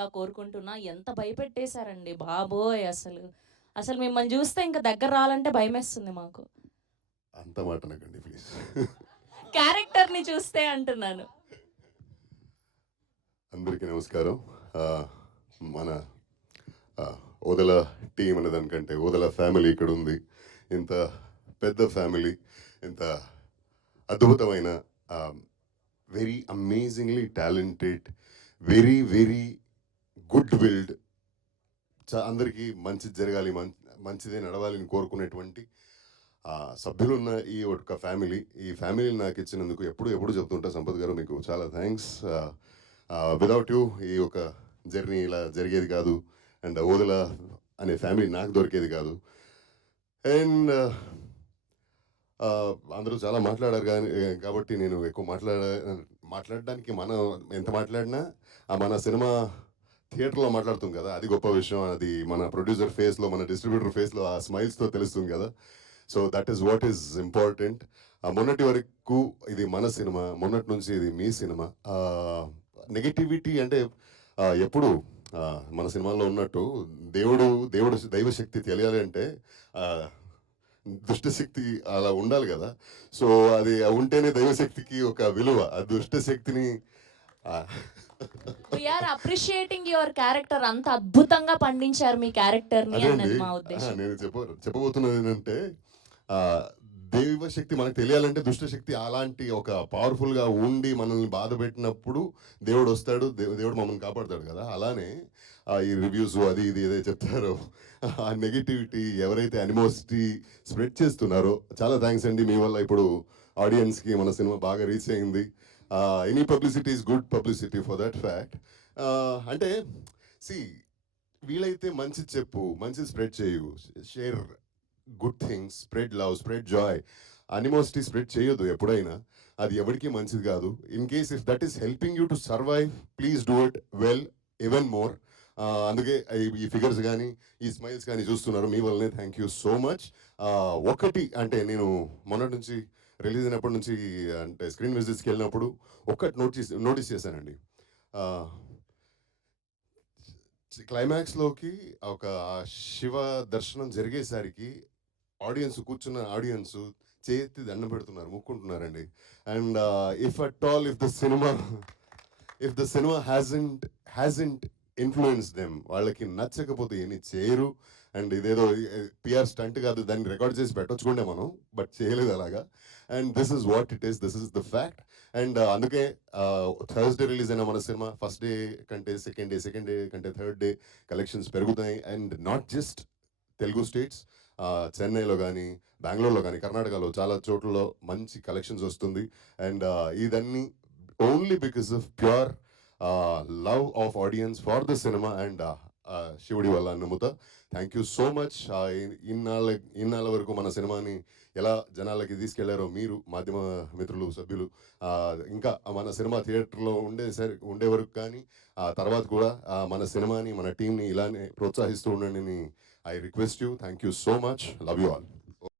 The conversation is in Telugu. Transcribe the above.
మనస్ఫూర్తిగా కోరుకుంటున్నా. ఎంత భయపెట్టేశారండి బాబోయ్! అసలు మిమ్మల్ని చూస్తే ఇంక దగ్గర రావాలంటే భయమేస్తుంది మాకు. అంత మాట అనకండి ప్లీజ్. క్యారెక్టర్‌ని చూస్తే అంటున్నాను. అందరికీ నమస్కారం. మన ఓదెల టీం అనే దానికంటే ఓదెల ఫ్యామిలీ ఇక్కడ ఉంది. ఇంత పెద్ద ఫ్యామిలీ, ఇంత అద్భుతమైన, very amazingly talented, very very good wild, అందరికీ మంచిది జరగాలి, మంచిదే నడవాలని కోరుకునేటువంటి సభ్యులున్న ఈ ఒక ఫ్యామిలీ. ఈ ఫ్యామిలీని నాకు ఇచ్చినందుకు ఎప్పుడు చెప్తుంటా సంపత్ గారు, మీకు చాలా థ్యాంక్స్. విదౌట్ యూ ఈ ఒక జర్నీ ఇలా జరిగేది కాదు, అండ్ ఓదెల అనే ఫ్యామిలీ నాకు దొరికేది కాదు. అండ్ అందరూ చాలా మాట్లాడారు కాబట్టి నేను ఎక్కువ మాట్లాడడానికి మనం ఎంత మాట్లాడినా మన సినిమా థియేటర్లో మాట్లాడుతుంది కదా, అది గొప్ప విషయం. అది మన ప్రొడ్యూసర్ ఫేస్లో, మన డిస్ట్రిబ్యూటర్ ఫేస్లో ఆ స్మైల్స్తో తెలుస్తుంది కదా. So that is what is important. మొన్నటి వరకు ఇది మన సినిమా, మొన్నటి నుంచి ఇది మీ సినిమా. నెగిటివిటీ అంటే ఎప్పుడు మన సినిమాలో ఉన్నట్టు దైవశక్తి తెలియాలి అంటే దుష్టశక్తి అలా ఉండాలి కదా. సో అది ఉంటేనే దైవశక్తికి ఒక విలువ. ఆ దుష్టశక్తిని వీఆర్ అప్రిషియేటింగ్ యువర్ క్యారెక్టర్. అంత అద్భుతంగా పండించారు మీ క్యారెక్టర్ని అన్నది మా ఉద్దేశం. నేను చెప్పబోతున్నది ఏంటంటే, దైవశక్తి మనకు తెలియాలంటే దుష్టశక్తి అలాంటి ఒక పవర్ఫుల్గా ఉండి మనల్ని బాధ పెట్టినప్పుడు దేవుడు వస్తాడు, దేవుడు మమ్మల్ని కాపాడుతాడు కదా. అలానే ఈ రివ్యూస్ అది ఇది ఏదైతే చెప్తారో, ఆ నెగిటివిటీ ఎవరైతే అనిమోసిటీ స్ప్రెడ్ చేస్తున్నారో, చాలా థ్యాంక్స్ అండి. మీ వల్ల ఇప్పుడు ఆడియన్స్కి మన సినిమా బాగా రీచ్ అయింది. Any publicity is good publicity for that fact. అంటే వీలైతే మంచి చెప్పు, మంచి స్ప్రెడ్ చేయు, share good things, spread love, spread joy. Animosity spread చేయొద్దు ఎప్పుడైనా, అది ఎవరికి మంచిది కాదు. In case if that is helping you to survive, please do it well, even more. అందుకే ఈ ఫిగర్స్ కానీ ఈ స్మైల్స్ కానీ చూస్తున్నారు, మీ వల్లనే. Thank you so much. ఒకటి అంటే, నేను మొన్నటి నుంచి రిలీజ్ అయినప్పటి నుంచి అంటే స్క్రీన్ విజిట్స్కి వెళ్ళినప్పుడు ఒక్కటి నోటీస్ చేశానండి. క్లైమాక్స్లోకి ఒక శివ దర్శనం జరిగేసరికి కూర్చున్న ఆడియన్స్ చేతి దండం పెడుతున్నారు, ముక్కుంటున్నారండి. And if the cinema hasn't influence them, వాళ్ళకి నచ్చకపోతే ఏమి చేయరు. అండ్ ఇదేదో పిఆర్ స్టంట్ కాదు, దాన్ని రికార్డ్ చేసి పెట్టొచ్చుకుంటే మనం, బట్ చేయలేదు అలాగా. And this is what it is, this is the fact. And అందుకే థర్స్డే రిలీజ్ అయిన మన సినిమా ఫస్ట్ డే కంటే సెకండ్ డే కంటే థర్డ్ డే కలెక్షన్స్ పెరుగుతాయి. And not just Telugu states, చెన్నైలో కానీ, బెంగళూరులో కానీ, కర్ణాటకలో చాలా చోట్లలో మంచి కలెక్షన్స్ వస్తుంది. అండ్ ఇదన్నీ only because of pure love of audience for the cinema and శివుడి వల్ల నమ్ముతా. Thank you so much. ఇన్నాళ్ళ వరకు మన సినిమాని ఎలా జనాలకి తీసుకెళ్లారో మీరు, మాధ్యమ మిత్రులు, సభ్యులు, ఇంకా మన సినిమా థియేటర్లో ఉండే వరకు కానీ తర్వాత కూడా మన సినిమాని, మన టీంని ఇలానే ప్రోత్సహిస్తూ ఉండండి. I request you. Thank you so much. Love you all.